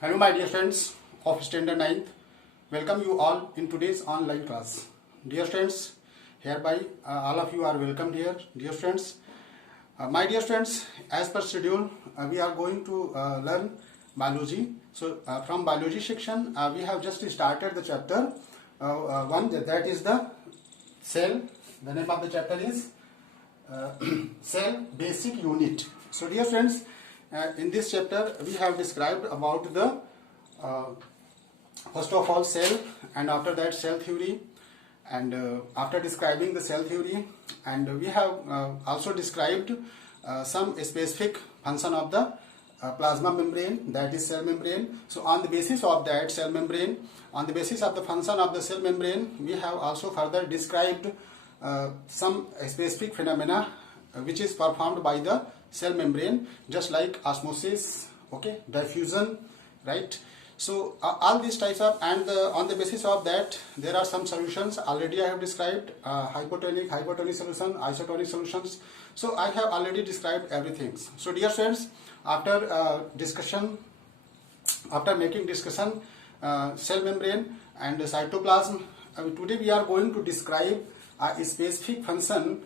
Hello my dear friends of standard 9th. Welcome you all in today's online class. Dear friends, hereby all of you are welcomed here. Dear friends, my dear friends, as per schedule, we are going to learn biology. So from biology section, we have just started the chapter 1, that is the cell. The name of the chapter is cell basic unit. So dear friends, in this chapter we have described about the first of all cell, and after that cell theory, and after describing the cell theory, and we have also described some specific function of the plasma membrane, that is cell membrane. So on the basis of that cell membrane, on the basis of the function of the cell membrane, we have also further described some specific phenomena which is performed by the cell membrane, just like osmosis, okay, diffusion, right? So all these types of, and on the basis of that there are some solutions already I have described, hypotonic solution, isotonic solutions. So I have already described everything. So dear friends, after making discussion cell membrane and cytoplasm, today we are going to describe a specific function,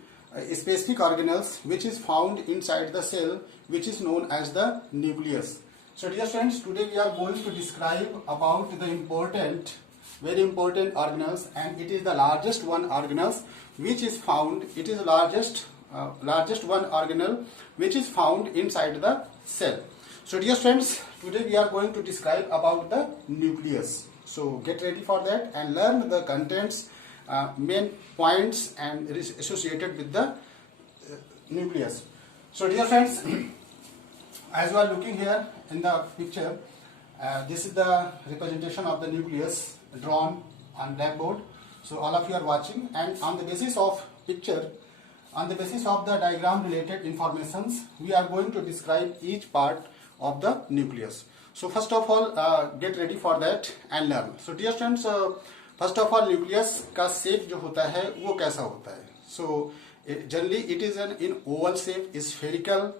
specific organelles which is found inside the cell, which is known as the nucleus. So dear friends, today we are going to describe about the important, very important organelles, and it is the largest one organelles which is found, it is the largest one organelle which is found inside the cell. So dear friends, today we are going to describe about the nucleus. So get ready for that and learn the contents, main points and associated with the nucleus. So dear friends, as you are looking here in the picture, this is the representation of the nucleus drawn on blackboard. So all of you are watching, and on the basis of picture, on the basis of the diagram related informations, we are going to describe each part of the nucleus. So first of all, get ready for that and learn. So dear friends, first of all, nucleus का shape जो होता है वो कैसा होता है? So generally it is an in oval shape, spherical,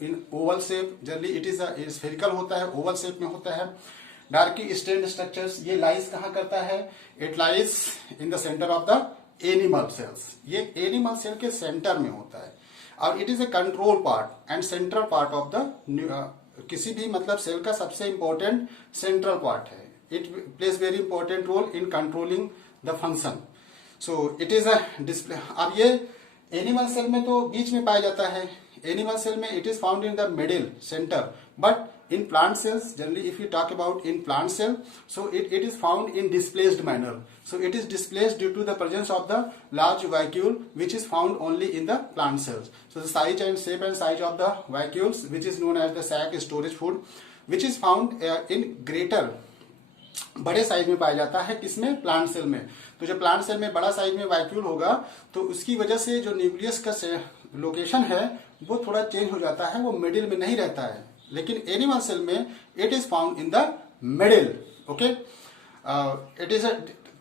in oval shape. Generally it is a spherical होता है, oval shape में होता है. Darky stained structures, ये lies कहाँ करता है? It lies in the center of the animal cells. ये animal cell के center में होता है, और it is a control part and central part of the किसी भी मतलब सेल का सबसे important central part है. It plays very important role in controlling the function. So it is a display. अब ये एनिमल सेल में तो बीच में पाया जाता है. एनिमल सेल में it is found in the middle, center. But in plant cells, generally if you talk about in plant cell, so it is found in displaced manner. So it is displaced due to the presence of the large vacuole which is found only in the plant cells. So the size and shape and size of the vacuoles, which is known as the sac storage food, which is found in greater, बड़े size में पाया जाता है किसमें? Plant cell में. तो जब plant cell में बड़ा साइज में वैक्यूल होगा तो उसकी वजह से जो न्यूक्लियस का लोकेशन है वो थोड़ा चेंज हो जाता है, वो मिडिल में नहीं रहता है. लेकिन एनिमल सेल में it is found in the middle. Okay, it is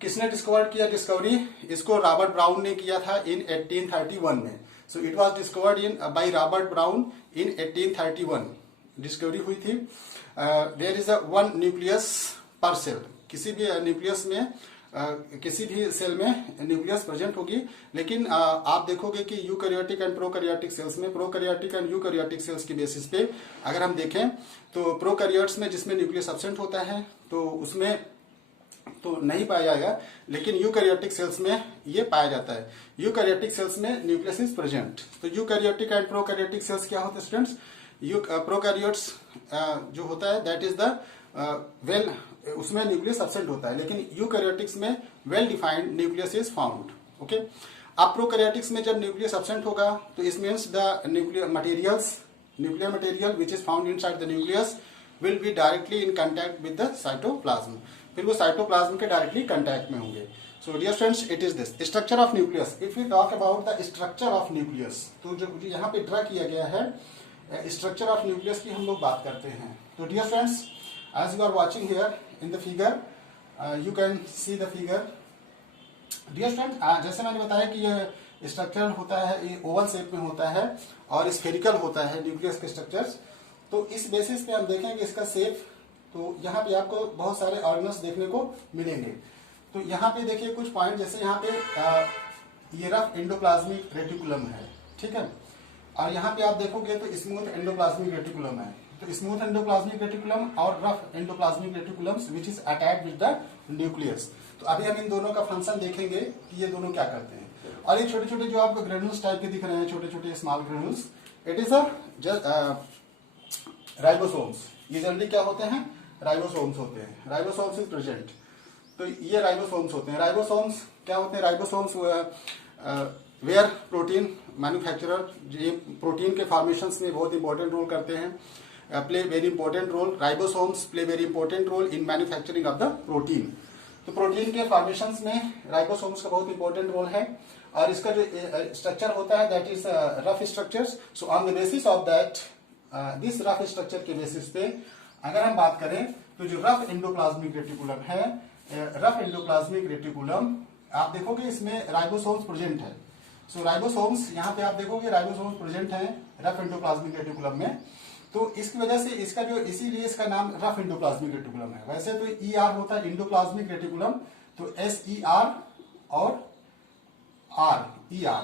किसने डिस्कवर किया? डिस्कवरी इसको रॉबर्ट ब्राउन ने किया था इन 1831 में. So it was discovered in by Robert Brown in 1831. डिस्कवरी हुई थी. There is a one nucleus per cell. किसी भी न्यूक्लियस में किसी भी सेल में न्यूक्लियस प्रेजेंट होगी, लेकिन आप देखोगे कि यूकैरियोटिक एंड प्रोकैरियोटिक सेल्स में, प्रोकैरियोटिक एंड यूकैरियोटिक सेल्स की बेसिस पे अगर हम देखें तो प्रोकैरियोट्स में जिसमें न्यूक्लियस एब्सेंट होता है तो उसमें तो नहीं पाया जाएगा, लेकिन यूकैरियोटिक सेल्स में ये पाया जाता है. यूकैरियोटिक सेल्स में न्यूक्लियस इज प्रेजेंट. तो यूकैरियोटिक एंड प्रोकैरियोटिक सेल्स क्या होते हैं स्टूडेंट्स? प्रोकैरियोट्स जो होता है दैट इज द उसमें न्यूक्लियस एब्सेंट होता है, लेकिन यूकैरियोटिक्स में well defined nucleus is found. Okay, अब प्रोकैरियोटिक्स में जब न्यूक्लियस एब्सेंट होगा तो इस means the nuclear material which is found inside the nucleus will be directly in contact with the cytoplasm. फिर वो साइटोप्लाज्म के डायरेक्टली कांटेक्ट में होंगे. So dear friends, it is this structure of nucleus. If you talk about the structure of nucleus, तो जो यहाँ पे draw किया गया है स्ट्रक्चर ऑफ न्यूक्लियस की हम लोग बात करते हैं. तो dear friends, as you are watching here in the figure, you can see the figure. Dear friends, जैसे मैंने बताया कि ये स्ट्रक्चर होता है, ये ओवल शेप में होता है और स्फेरिकल होता है न्यूक्लियस के स्ट्रक्चर्स. तो इस बेसिस पे हम देखें कि इसका शेप तो यहाँ पे आपको बहुत सारे ऑर्गेनल्स देखने को मिलेंगे। तो यहाँ पे देखिए कुछ पॉइंट, जैसे यहाँ पे ये रफ एंडोप्लाज्मिक रेटिकुलम है, ठीक है, और यहाँ पे आप देखोगे तो स्मूथ एंडोप्लाज्मिक रेटिकुलम है। तो स्मूथ एंडोप्लाज्मिक रेटिकुलम और rough endoplasmic reticulum which is attached with the nucleus. तो अभी हम इन दोनों का फंक्शन देखेंगे कि ये दोनों क्या करते हैं। और ये छोटे छोटे जो आपको ग्रेनुल्स टाइप के दिख रहे हैं, छोटे छोटे small granules, it is ribosomes. ये जनरली क्या होते हैं, राइबोसोम्स होते हैं। राइबोसोम्स इज प्रेजेंट, तो ये राइबोसोम्स होते हैं। राइबोसोम्स क्या होते हैं, राइबोसोम्स वेयर प्रोटीन मैन्युफैक्चरर, ये प्रोटीन के फॉर्मेशंस में बहुत इंपॉर्टेंट रोल करते हैं, play very important role. Ribosomes play very important role in manufacturing of the protein. तो प्रोटीन के फॉर्मेशंस में राइबोसोम्स का बहुत इंपॉर्टेंट रोल है। और इसका जो स्ट्रक्चर होता है that is rough structures. So on the basis of that, this rough structure के बेसिस पे अगर हम बात करें तो जो रफ एंडोप्लाज्मिक रेटिकुलम है, रफ एंडोप्लाज्मिक रेटिकुलम आप देखोगे इसमें राइबोसोम्स प्रेजेंट है। सो राइबोसोम्स यहाँ पे आप देखोगे राइबोसोम्स प्रेजेंट है रफ एंडोप्लाज्मिक रेटिकुलम में। तो इसकी वजह से इसका जो, इसीलिए इसका नाम रफ एंडोप्लाज्मिक रेटिकुलम है। वैसे तो ER होता है एंडोप्लाज्मिक रेटिकुलम, तो SER और ER,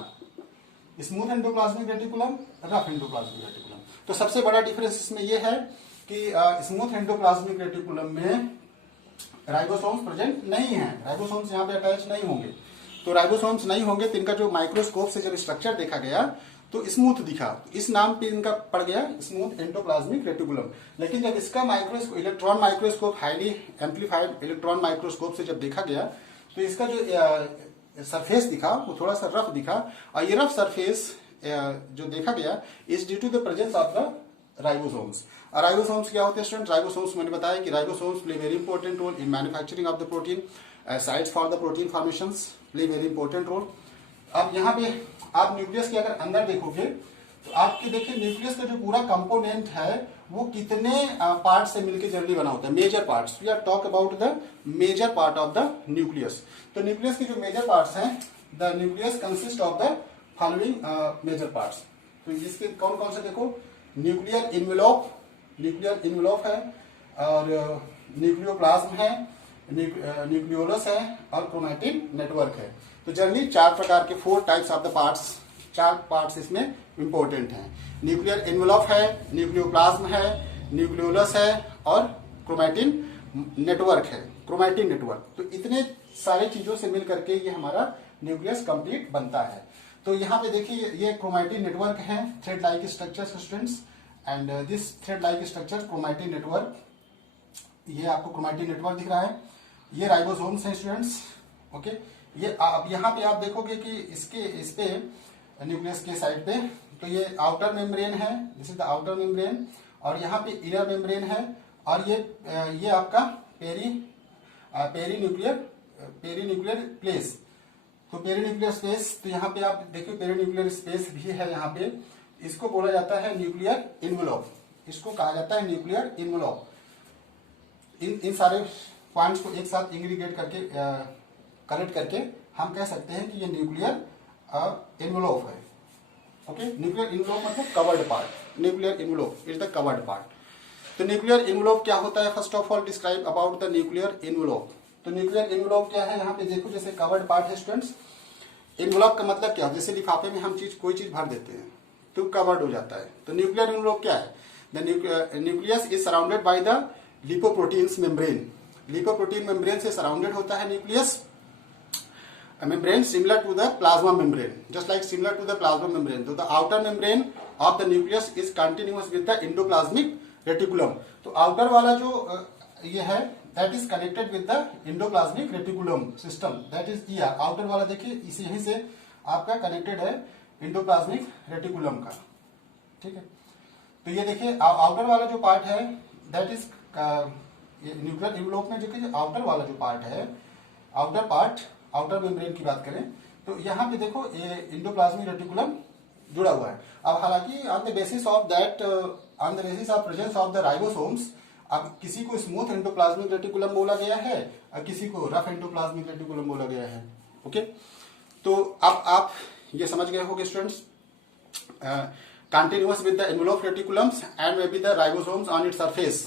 smooth endoplasmic reticulum, rough endoplasmic reticulum. तो सबसे बड़ा डिफरेंस इसमें यह है कि स्मूथ एंडोप्लाज्मिक रेटिकुलम में राइबोसोम्स प्रेजेंट नहीं है, राइबोसोम्स यहाँ पे अटैच नहीं होंगे। तो राइबोसोम्स नहीं होंगे तो इनका जो माइक्रोस्कोप से जब स्ट्रक्चर देखा गया तो स्मूथ दिखा, इस नाम पे इनका पड़ गया स्मूथ एंडोप्लाज्मिक रेटिकुलम। लेकिन जब इसका microscope, electron microscope, highly amplified electron microscope से जब देखा गया तो इसका जो सरफेस दिखा वो थोड़ा सा रफ दिखा। और ये रफ सरफेस जो देखा गया is due to the presence of the ribosomes. और राइबोसोम्स क्या होते हैं स्टूडेंट, राइबोसोम्स मैंने बताया कि ribosomes play very important role in manufacturing of the protein, sites for the protein formations play very important role. अब यहाँ पे आप न्यूक्लियस के अगर अंदर देखोगे तो आपके देखिए न्यूक्लियस का जो पूरा कंपोनेंट है वो कितने पार्ट से मिलकर जनरली बना होता है, major parts. We are talk about the major part of the nucleus. तो न्यूक्लियस के जो मेजर पार्ट्स हैं, the nucleus consist of the following major parts. तो इसके कौन कौन से देखो, न्यूक्लियर इन्वेलॉप, न्यूक्लियर इन्वेलॉप है, और न्यूक्लियोप्लाज्म है, न्यूक्लियोलस है, और क्रोमैटिन नेटवर्क है। तो जनरली 4 प्रकार के 4 types of the parts, 4 parts इसमें इंपॉर्टेंट हैं। न्यूक्लियर एनवेलप है, न्यूक्लियोप्लाज्म है, न्यूक्लियोलस है, और क्रोमैटिन नेटवर्क है, क्रोमैटिन नेटवर्क। तो इतने सारे चीजों से मिल करके ये हमारा न्यूक्लियस कंप्लीट बनता है। तो यहाँ पे देखिए ये क्रोमैटिन नेटवर्क है, thread like structure students, and this thread like structure chromatin network, ये आपको क्रोमैटिन नेटवर्क दिख रहा है। ये राइबोसोम्स हैं स्टूडेंट्स, ओके। ये अब यहाँ पे आप देखोगे कि इस पे न्यूक्लियस के साइड पे, तो ये आउटर मेम्ब्रेन है, this is the outer membrane, और यहाँ पे इनर मेम्ब्रेन है, और ये आपका पेरीन्यूक्लियर प्लेस। तो पेरीन्यूक्लियर स्पेस, तो यहाँ पे आप देखिए पेरीन्यूक्लियर स्पेस भी है यहाँ पे, इसको बोला जाता है न्यूक्लियर इन्वेलॉप, इसको कहा जाता है न्यूक्लियर इन्वेलॉप। इन सारे पॉइंट्स को एक साथ इंग्रीगेट करके कलेक्ट करके हम कह सकते हैं कि ये न्यूक्लियर इन्वेलॉप है, ओके। न्यूक्लियर इन्वेलॉप मतलब covered part, nuclear envelope is the covered part. तो न्यूक्लियर इन्वेलॉप क्या होता है, first of all describe about the nuclear envelope. तो न्यूक्लियर इन्वेलॉप क्या है, यहाँ पे देखो जैसे कवर्ड पार्ट है स्टूडेंट्स। इन्वेलॉप का मतलब क्या है, जैसे लिफाफे में हम कोई चीज भर देते हैं तो कवर्ड हो जाता है। तो न्यूक्लियर इन्वेलॉप क्या है, the nucleus is surrounded by the lipoproteins membrane. Lipoprotein membrane से सराउंडेड होता है nucleus membrane similar to the plasma membrane, just like similar to the plasma membrane. So the outer membrane of the nucleus is continuous with the endoplasmic reticulum. तो outer वाला जो ये है that is connected with the endoplasmic reticulum system, that is ER. outer वाला देखिए इसी यहीं से आपका कनेक्टेड है endoplasmic reticulum का, ठीक है। तो ये देखिए outer वाला जो पार्ट है that is न्यूक्लियर इन्वेलॉप में जो कि outer वाला जो पार्ट है, outer पार्ट, आउटर मेम्ब्रेन की बात करें तो यहाँ पे देखो ये एंडोप्लाज्मिक रेटिकुलम जुड़ा हुआ है। अब हालांकि on the basis of that, on the basis of presence of the ribosomes, अब किसी को स्मूथ एंडोप्लाज्मिक रेटिकुलम बोला गया है और किसी को रफ एंडोप्लाज्मिक रेटिकुलम बोला गया है, ओके। तो अब आप ये समझ गए होंगे students, continuous with the envelope reticulums and may be the ribosomes on its surface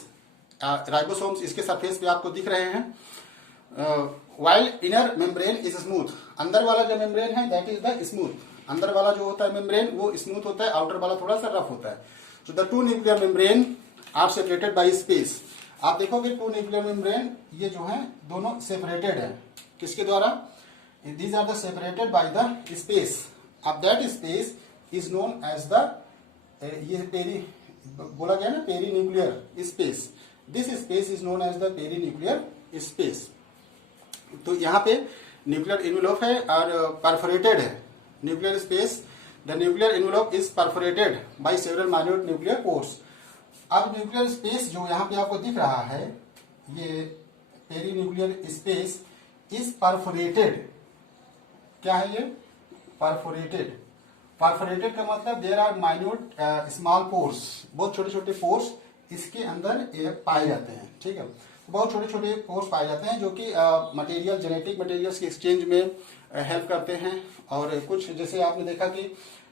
ribosomes इसके सरफेस पे आपको दिख रहे हैं। While inner membrane is smooth, अंदर वाला जो मेम्ब्रेन है दैट इज द स्मूथ, अंदर वाला जो होता है मेम्ब्रेन वो स्मूथ होता है, आउटर वाला थोड़ा सा रफ होता है। So the two nuclear membrane are separated by space. आप देखोगे टू न्यूक्लियर मेम्ब्रेन ये जो है दोनों सेपरेटेड है, किसके द्वारा? These are the separated by the space. अब that space is known as the, ये पेरी बोला गया ना, perinuclear space. This space is known as the perinuclear space. तो यहाँ पे न्यूक्लियर इन्वेलप है और परफोरेटेड है nuclear space. The nuclear envelope is perforated by several minute nuclear pores. अब न्यूक्लियर स्पेस जो यहाँ पे आपको दिख रहा है, ये perinuclear space is perforated. क्या है ये? परफोरेटेड। परफोरेटेड का मतलब there are minute small pores, बहुत छोटे छोटे पोर्स इसके अंदर पाए जाते हैं। ठीक है, बहुत छोटे छोटे पोर्स पाए जाते हैं जो कि मटेरियल, जेनेटिक मटेरियल्स के एक्सचेंज में हेल्प करते हैं। और कुछ जैसे आपने देखा कि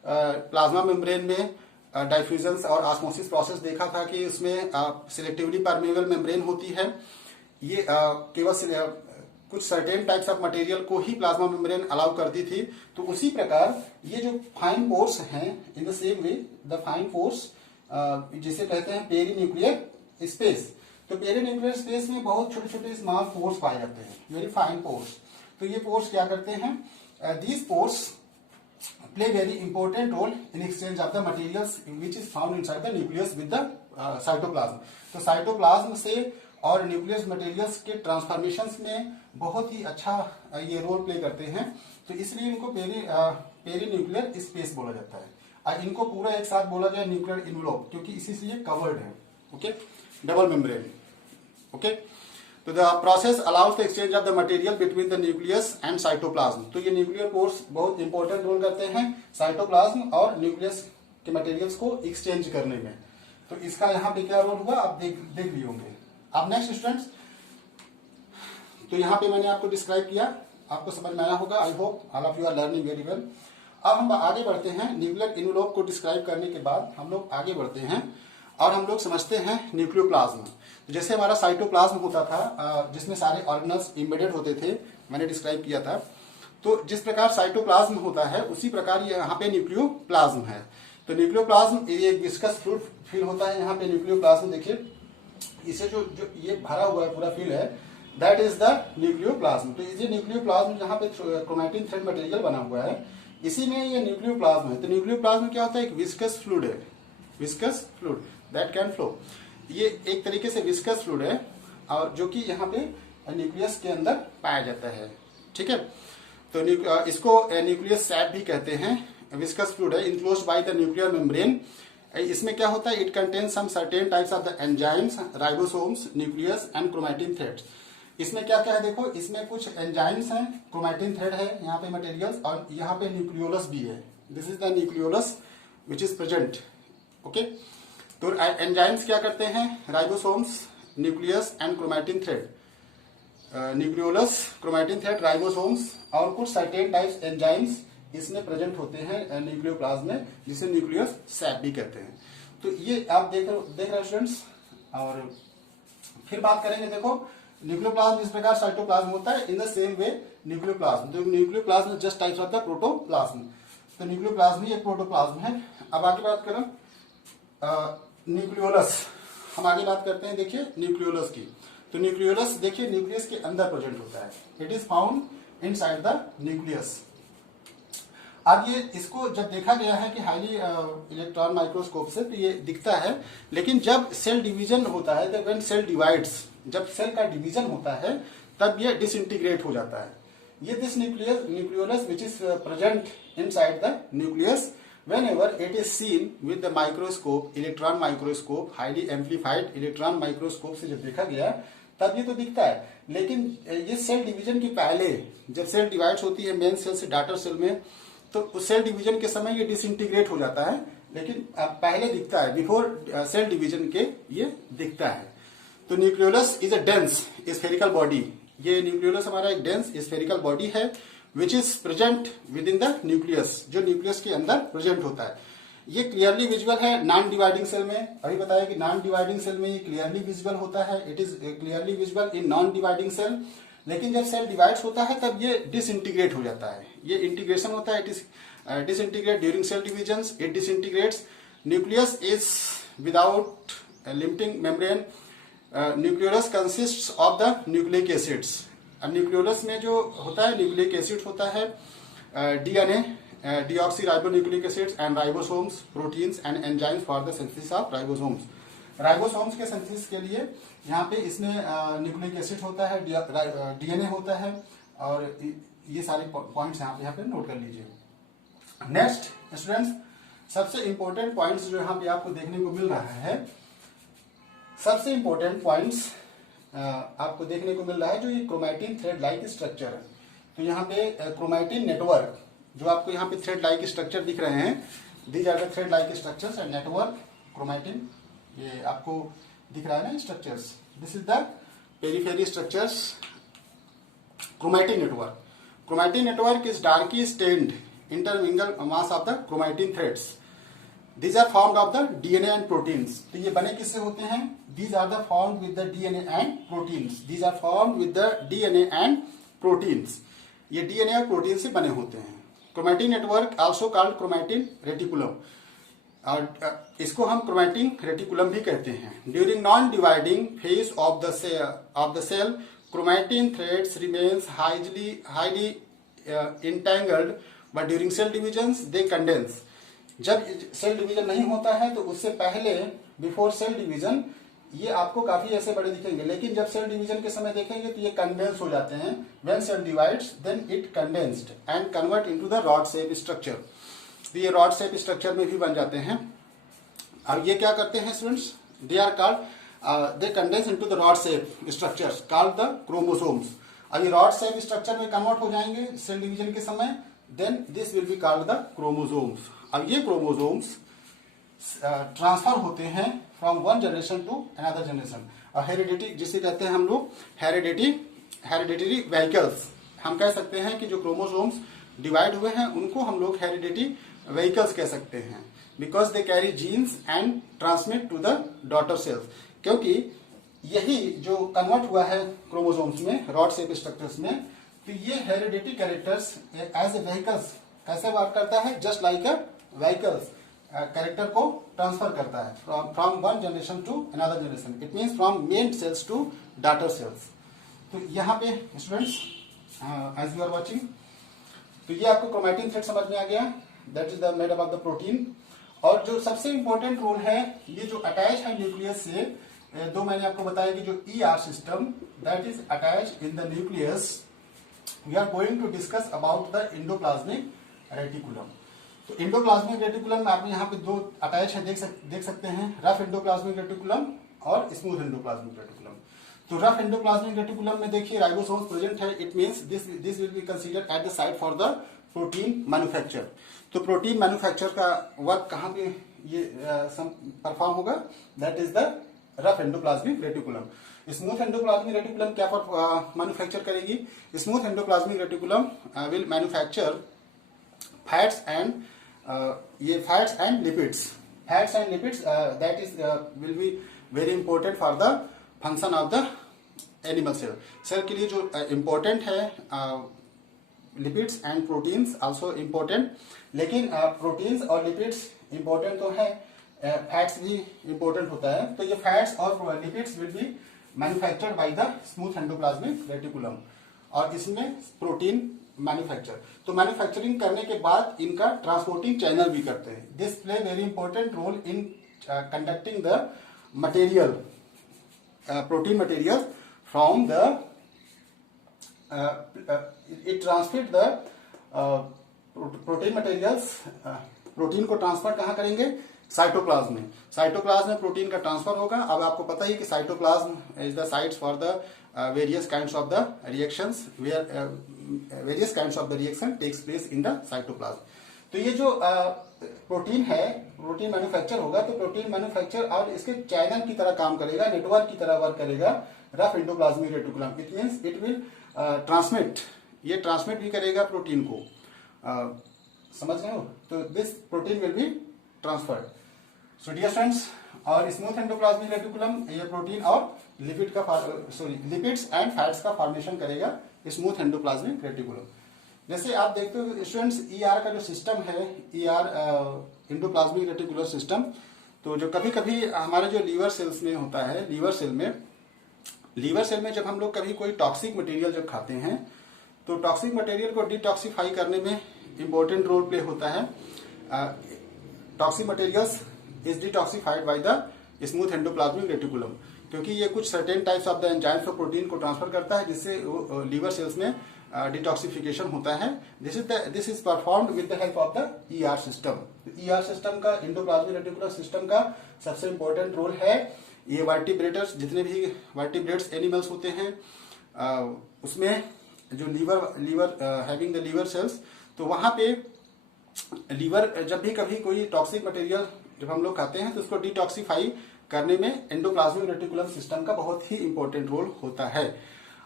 प्लाज्मा मेम्ब्रेन में डाइफ्यूजन और ऑस्मोसिस प्रोसेस देखा था कि उसमें सिलेक्टिवली परमेबल मेम्ब्रेन होती है। ये केवल कुछ सर्टेन टाइप्स ऑफ मटेरियल को ही प्लाज्मा मेम्ब्रेन अलाउ करती थी। तो उसी प्रकार ये जो फाइन पोर्स हैं, इन the same way the fine pores जिसे कहते हैं पेरी न्यूक्लियर स्पेस। तो पेरी न्यूक्लियर स्पेस में बहुत छोटे छोटे स्मॉल पोर्स पाए जाते हैं, वेरी फाइन पोर्स। तो ये पोर्स क्या करते हैं? These pores play very important role in exchange of the materials which is found inside the nucleus with the cytoplasm. तो साइटोप्लाज्म से और न्यूक्लियस मटेरियल्स के ट्रांसफॉर्मेशंस में बहुत ही अच्छा ये रोल प्ले करते हैं। तो इसलिए इनको पेरी न्यूक्लियर स्पेस बोला जाता है। और इनको पूरा एक साथ बोला गया न्यूक्लियर इन्वेलप, क्योंकि इसी से ये कवर्ड है। Okay, double membrane. ओके, तो the process allows the exchange of the material between the nucleus and cytoplasm. तो ये न्यूक्लियर पोर्स बहुत इंपॉर्टेंट रोल करते हैं साइटोप्लाज्म और न्यूक्लियस के मटेरियल्स को एक्सचेंज करने में। तो इसका यहाँ पे क्या रोल हुआ आप देख लिए होंगे। अब नेक्स्ट स्टूडेंट्स, तो यहाँ पे मैंने आपको डिस्क्राइब किया, आपको समझ में आया होगा। I hope all of you are learning very well. अब हम आगे बढ़ते हैं। न्यूक्लियर इन्वेलप को डिस्क्राइब करने के बाद हम लोग आगे बढ़ते हैं और हम लोग समझते हैं न्यूक्लियोप्लाज्म। तो जैसे हमारा साइटोप्लाज्म होता था जिसमें सारे ऑर्गेनल्स इम्बेडेड होते थे, मैंने डिस्क्राइब किया था। तो जिस प्रकार साइटोप्लाज्म होता है उसी प्रकार ये यहाँ पे न्यूक्लियोप्लाज्म है। तो न्यूक्लियोप्लाज्म ये एक विस्कस फ्लूइड फील होता है। यहाँ पे न्यूक्लियोप्लाज्म देखिए, इसे जो ये भरा हुआ है पूरा फील है, दैट इज द न्यूक्लियोप्लाज्म। तो ये न्यूक्लियोप्लाज्म जहाँ पे क्रोमैटिन थ्रेड मटेरियल बना हुआ है, इसी में ये न्यूक्लियोप्लाज्म है। तो न्यूक्लियोप्लाज्म क्या होता है? एक विस्कस फ्लूइड है, viscous fluid that can flow. ये एक तरीके से विस्कस फ्लूइड है और जो कि यहाँ पे न्यूक्लियस के अंदर पाया जाता है। ठीक है, तो इसको न्यूक्लियस सैप भी कहते हैं। विस्कस फ्लूइड है, enclosed by the nuclear membrane. इसमें क्या होता है? It contain some certain types of the enzymes, ribosomes, nucleus and chromatin threads. इसमें क्या क्या है देखो, इसमें कुछ एंजाइम्स हैं, क्रोमैटिन थ्रेड है यहाँ पे मटेरियल्स, और यहाँ पे न्यूक्लियोलस भी है। This is the nucleolus which is present. Okay, तो एंजाइम्स क्या करते हैं? Ribosomes, nucleus and chromatin thread. Nucleolus, chromatin thread, ribosomes और कुछ सर्टेन टाइप्स एंजाइम्स इसमें प्रेजेंट होते हैं न्यूक्लियोप्लाज्म में, जिसे न्यूक्लियस सैप भी कहते हैं। तो ये आप देख रहे हैं स्टूडेंट्स। और फिर बात करेंगे, देखो न्यूक्लियोप्लाज्म इस प्रकार साइटोप्लाज्म होता है। In the same way nucleoplasm, जो nucleoplasm just types of the protoplasm. तो न्यूक्लियोप्लाज्म ही एक प्रोटोप्लाज्म है। अब आगे बात करें न्यूक्लियोलस, हम आगे बात करते हैं देखिए न्यूक्लियोलस की। तो न्यूक्लियोलस देखिए न्यूक्लियस के अंदर प्रेजेंट होता है। It is found inside the nucleus. अब ये इसको जब देखा गया है कि हाईली इलेक्ट्रॉन माइक्रोस्कोप से, तो ये दिखता है। लेकिन जब सेल डिवीजन होता है, तो व्हेन सेल डिवाइड्स, जब सेल का डिवीजन होता है तब ये डिसइंटीग्रेट हो जाता है। ये this nucleolus which is present inside the nucleus whenever it is seen with the microscope, electron microscope, highly amplified electron microscope से जब देखा गया तब ये तो दिखता है। लेकिन ये सेल डिवीजन के पहले, जब सेल डिवाइड्स होती है मेन सेल से डॉटर सेल में, तो उस सेल डिवीजन के समय ये डिसइंटीग्रेट हो जाता है। लेकिन पहले दिखता है, बिफोर सेल डिवीजन के ये दिखता है। तो nucleolus is a dense spherical body. ये न्यूक्लियोलस हमारा एक डेंस स्फेरिकल बॉडी है which is present with in the nucleus, जो न्यूक्लियस के अंदर प्रेजेंट होता है। ये क्लियरली विजिबल है नॉन डिवाइडिंग सेल में। अभी बताया कि नॉन डिवाइडिंग सेल में ये क्लियरली विजिबल होता है, it is clearly visible in non dividing cell. लेकिन जब सेल डिवाइड्स होता है तब ये डिसइंटीग्रेट हो जाता है, ये इंटीग्रेशन होता है, it is disintegrate during cell division, it disintegrates. Nucleus is without limiting membrane. Nucleus consists of the nucleic acids. Nucleus में जो होता है न्यूक्लिक एसिड होता है, DNA, deoxyribonucleic acids and ribosomes, proteins and enzymes for the synthesis of ribosomes। Ribosomes के synthesis के लिए यहाँ पे इसमें न्यूक्लिक एसिड होता है, डीएनए होता है, और ये सारे पॉइंट्स यहाँ पे नोट कर लीजिए। नेक्स्ट स्टूडेंट्स, सबसे इंपॉर्टेंट पॉइंट्स जो यहाँ पे आपको देखने को मिल रहा है, सबसे इंपॉर्टेंट पॉइंट्स आपको देखने को मिल रहा है जो ये क्रोमैटिन थ्रेड लाइक स्ट्रक्चर है। तो यहाँ पे क्रोमैटिन नेटवर्क जो आपको यहाँ पे थ्रेड लाइक स्ट्रक्चर दिख रहे हैं, these are the thread like structures and network chromatin, ये आपको दिख रहा है ना structures, this is the periphery structures chromatin network. Chromatin network is darkly stained intermingle mass of the chromatin threads, these are formed of the DNA and proteins. तो ये बने किससे होते हैं, these are the formed with the DNA and proteins, these are formed with the DNA and proteins, ये DNA और protein से बने होते हैं। Chromatin network also called chromatin reticulum, और इसको हम क्रोमैटिन रेटिकुलम भी कहते हैं। During non dividing phase of the cell chromatin threads remains highly entangled, but during cell division they condense. जब सेल डिवीजन नहीं होता है तो उससे पहले, बिफोर सेल डिवीजन, ये आपको काफी ऐसे बड़े दिखेंगे, लेकिन जब सेल डिवीजन के समय देखेंगे तो ये कंडेंस हो जाते हैं। When cell divides then it condensed and convert into the rod shape structure. तो ये रॉड शेप स्ट्रक्चर में भी बन जाते हैं। अब ये क्या करते हैं students, they are called they condense into the rod shape structures called the chromosomes. अब ये रॉड शेप स्ट्रक्चर में कन्वर्ट हो जाएंगे सेल डिवीजन के समय, then this will be called the chromosomes. अब ये क्रोमोसोम्स ट्रांसफर होते हैं from one generation to another generation. और हेरिडिटी जिसे कहते हैं हम लोग हेरिडिटरी व्हीकल्स, हम कह सकते हैं कि जो क्रोमोसोम्स डिवाइड हुए हैं उनको हम लोग हेरिडिटरी व्हीकल्स कह सकते हैं, because they carry genes and transmit to the daughter cells. क्योंकि यही जो कन्वर्ट हुआ है क्रोमोसोम्स में, रॉड शेप स्ट्रक्चर्स में, तो ये hereditary characters as a vehicles कैसे वर्क करता है, just like a vehicles character को ट्रांसफर करता है from one generation to another generation, it means from main cells to daughter cells. तो यहाँ पे students as you are watching, तो ये आपको क्रोमैटिन थ्रेड समझ में आ गया, that is the made up of the protein. और जो सबसे इंपॉर्टेंट रोल है, ये जो अटैच है न्यूक्लियस से, दो मैंने आपको बताया कि जो ER system that is attach in the nucleus, we are going to discuss about the endoplasmic reticulum. तो एंडोप्लाज्मिक रेटिकुलम में आप यहाँ पे दो अटैच है देख सकते हैं, रफ एंडोप्लाज्मिक रेटिकुलम और स्मूथ एंडोप्लाज्मिक रेटिकुलम। तो रफ एंडोप्लाज्मिक रेटिकुलम में देखिए राइबोसोम्स प्रेजेंट है, it means this will be considered at the site for the protein manufacture. तो प्रोटीन मैन्युफैक्चर का वर्क कहाँ पे ये परफॉर्म होगा, that is the rough endoplasmic reticulum. Smooth endoplasmic reticulum क्या मैन्युफैक्चर करेगी, smooth endoplasmic reticulum will manufacture fats and ये fats and lipids, fats and lipids that is will be very important for the function of the animal cell. Cell के लिए जो important है, lipids and proteins also important, लेकिन proteins और lipids important तो है, fats भी इम्पोर्टेंट होता है। तो ये फैट्स और lipids will be manufactured by the smooth endoplasmic reticulum, और इसमें प्रोटीन मैन्युफैक्चर। तो मैन्युफैक्चरिंग करने के बाद इनका ट्रांसपोर्टिंग चैनल भी करते हैं, this play very important role in conducting the material, protein materials from the it transmit the protein materials, protein को ट्रांसफर कहाँ करेंगे, साइटोप्लाज्म में। साइटोप्लाज्म में प्रोटीन का ट्रांसफर होगा। अब आपको पता ही कि cytoplasm is the sites for the various kinds of the reactions, where various kinds of the reaction takes place in the cytoplasm. तो ये जो प्रोटीन है, प्रोटीन मैन्युफैक्चर होगा, तो प्रोटीन मैन्युफैक्चर और इसके चैनल की तरह काम करेगा, नेटवर्क की तरह वर्क करेगा rough endoplasmic reticulum. It means it will transmit, ये ट्रांसमिट भी करेगा प्रोटीन को, समझ रहे हो। तो this protein will be transferred. So dear friends, और स्मूथ एंडोप्लाज्मिक रेटिकुलम ये प्रोटीन और लिपिड का लिपिड्स एंड फैट्स का फॉर्मेशन करेगा स्मूथ एंडोप्लाज्मिक रेटिकुलम। जैसे आप देखते हो स्टूडेंट्स, ईआर का जो सिस्टम है, ईआर एंडोप्लाज्मिक रेटिकुलर सिस्टम, तो जो कभी कभी हमारे जो लीवर सेल्स में होता है, लीवर सेल में जब हम लोग कभी कोई टॉक्सिक मटेरियल जब खाते हैं तो टॉक्सिक मटेरियल को डिटॉक्सिफाई करने में इंपॉर्टेंट रोल प्ले होता है। Toxic materials is detoxified by the smooth endoplasmic reticulum, क्योंकि ये कुछ certain types of the enzymes और प्रोटीन को ट्रांसफर करता है जिससे लीवर सेल्स में डिटॉक्सिफिकेशन होता है। This is performed with the help of the ER system. ER system का, एंडोप्लाज्मिक रेटिकुलर सिस्टम का सबसे इंपॉर्टेंट रोल है। ये वर्टिब्रेटर्स, जितने भी वर्टिब्रेट्स एनिमल्स होते हैं उसमें जो liver having the liver cells, तो वहां पे लीवर जब भी कभी कोई टॉक्सिक मटेरियल जब हम लोग खाते हैं तो उसको डिटॉक्सिफाई करने में एंडोप्लाज्मिक रेटिकुलम सिस्टम का बहुत ही इंपॉर्टेंट रोल होता है।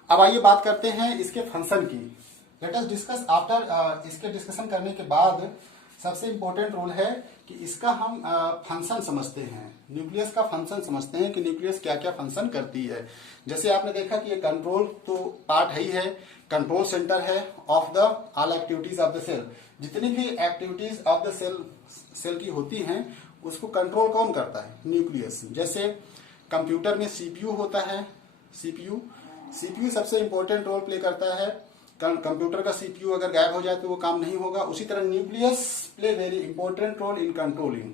अब आइए बात करते हैं इसके फंक्शन की। लेट अस डिस्कस आफ्टर, इसके डिस्कशन करने के बाद सबसे इंपॉर्टेंट रोल है कि इसका हम फंक्शन समझते हैं, न्यूक्लियस का फंक्शन समझते हैं कि न्यूक्लियस क्या क्या फंक्शन करती है। जैसे आपने देखा कि ये कंट्रोल तो पार्ट है ही है, कंट्रोल सेंटर है of the all activities of the cell. जितनी भी एक्टिविटीज ऑफ द सेल की होती हैं उसको कंट्रोल कौन करता है? न्यूक्लियस। जैसे कंप्यूटर में सीपीयू होता है, सीपीयू सबसे इंपॉर्टेंट रोल प्ले करता है। कंप्यूटर का सीपीयू अगर गायब हो जाए तो वो काम नहीं होगा। उसी तरह nucleus play very important role in controlling.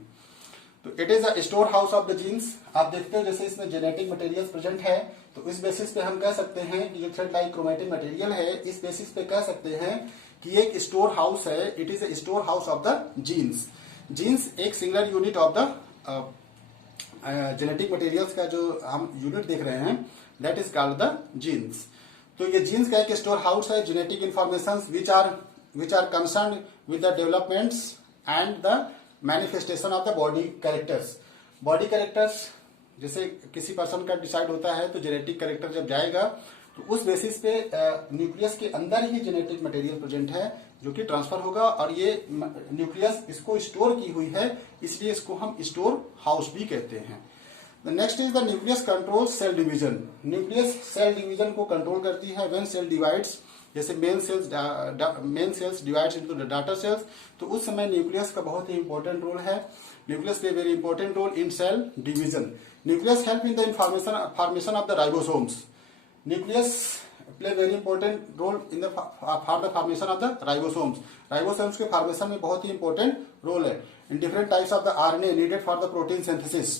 तो it is a storehouse of the genes. आप देखते हो जैसे इसमें जेनेटिक मटेरियल प्रेजेंट है, तो इस बेसिस पे हम कह सकते हैं कि जो थ्रेड लाइक क्रोमेटिन मटेरियल है, इस बेसिस पे कह सकते हैं कि एक स्टोर हाउस है। It is a storehouse of the genes. Genes एक singular unit of the genetic materials का जो हम यूनिट देख रहे हैं, that is called the genes. तो ये जीन्स का एक स्टोर हाउस है। Genetic information which are concern with the developments and the manifestation of the body characters. Body characters जैसे किसी पर्सन का डिसाइड होता है, तो जेनेटिक कैरेक्टर जब जाएगा तो उस बेसिस पे न्यूक्लियस के अंदर ही जेनेटिक मटेरियल प्रेजेंट है जो कि ट्रांसफर होगा, और ये न्यूक्लियस इसको स्टोर की हुई है, इसलिए इसको हम स्टोर हाउस भी कहते हैं। Next is the nucleus control cell division. Nucleus cell division को कंट्रोल करती है। व्हेन सेल डिवाइड्स, जैसे main cells divides into the daughter cells, तो उस समय न्यूक्लियस का बहुत ही इंपॉर्टेंट रोल है। Nucleus play very important role in cell division. Nucleus help in the formation of the ribosomes. Nucleus play very important role in the for the formation of the ribosomes. Ribosomes के formation में बहुत ही important role है। In different types of the RNA needed for the protein synthesis,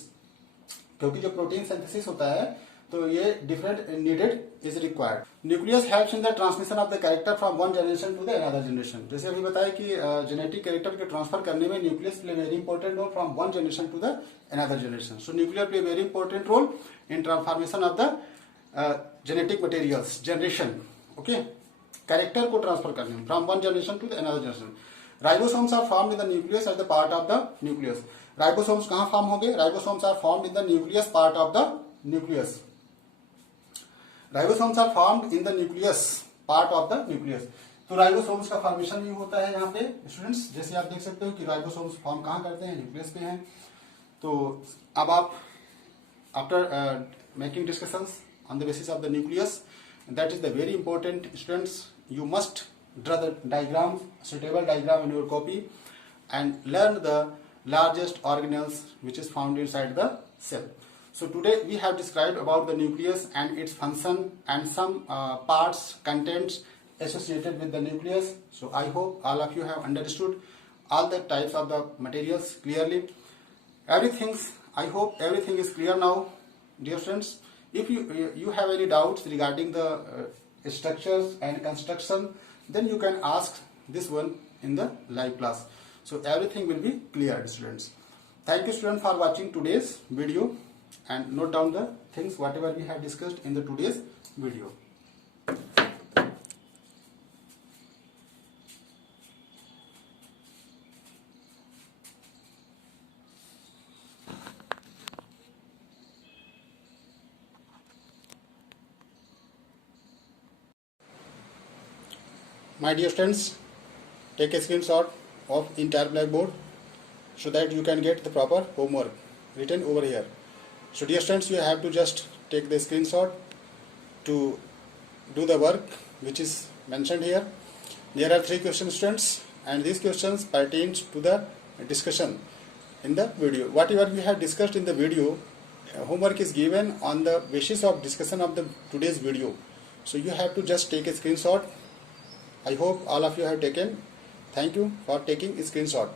क्योंकि जो protein synthesis होता है तो ये different needed is required. Nucleus helps in the transmission of the character from one generation to the another generation. जैसे अभी बताया कि जेनेटिक कैरेक्टर के ट्रांसफर करने में nucleus play very important role from one generation to the another generation. So nuclear play very important role in transformation of the genetic materials, generation, okay, character को transfer करने में from one generation to the another generation. Ribosomes are formed in the nucleus at the part of the nucleus. Ribosomes कहां form होंगे? Ribosomes are formed in the nucleus part of the nucleus. Ribosomes are formed in the nucleus part of the nucleus. तो ribosomes का formation भी होता है यहाँ पे students. जैसे आप देख सकते हो कि राइबोसोम्स फॉर्म कहां करते हैं? न्यूक्लियस पे हैं। तो अब आप after making discussions on the basis of the nucleus, that is the very important, students, you must draw the diagram, suitable diagram in your copy, and learn the largest organelles which is found inside the cell. So today we have described about the nucleus and its function and some parts, contents associated with the nucleus. So I hope all of you have understood all the types of the materials clearly. I hope everything is clear now, dear friends. If you have any doubts regarding the structures and construction, then you can ask this one in the live class. So everything will be clear, students. Thank you, students, for watching today's video, and note down the things whatever we have discussed in the today's video. My dear students, take a screenshot of entire blackboard so that you can get the proper homework written over here. So dear students, you have to just take the screenshot to do the work which is mentioned here. There are 3 questions, students, and these questions pertain to the discussion in the video. Whatever we have discussed in the video, homework is given on the basis of discussion of the today's video. So you have to just take a screenshot. I hope all of you have taken. Thank you for taking a screenshot.